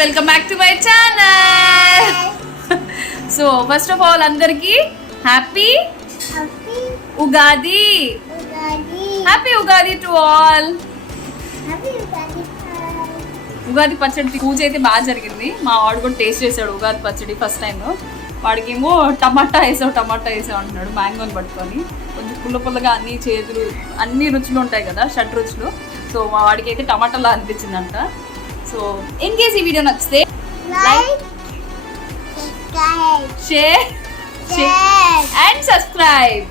Welcome back to my channel. So first of all అందరికి happy Ugadi. Happy Ugadi to all. Ugadi పచ్చడి పూజ అయితే బాగా జరిగింది. మా వాడు కూడా టేస్ట్ చేశాడు ఉగాది పచ్చడి ఫస్ట్ టైం. వాడికేమో టమాటా వేసావు అంటున్నాడు మ్యాంగోని పట్టుకొని. కొంచెం పుల్ల పుల్లగా అన్ని చేతులు అన్ని రుచులు ఉంటాయి కదా, షడ్ రుచులు. సో మా వాడికి అయితే టమాటాలా అనిపించిందంట. సో ఇన్ కేస్ ఈ వీడియో నచ్చితే లైక్, షేర్ అండ్ సబ్స్క్రైబ్.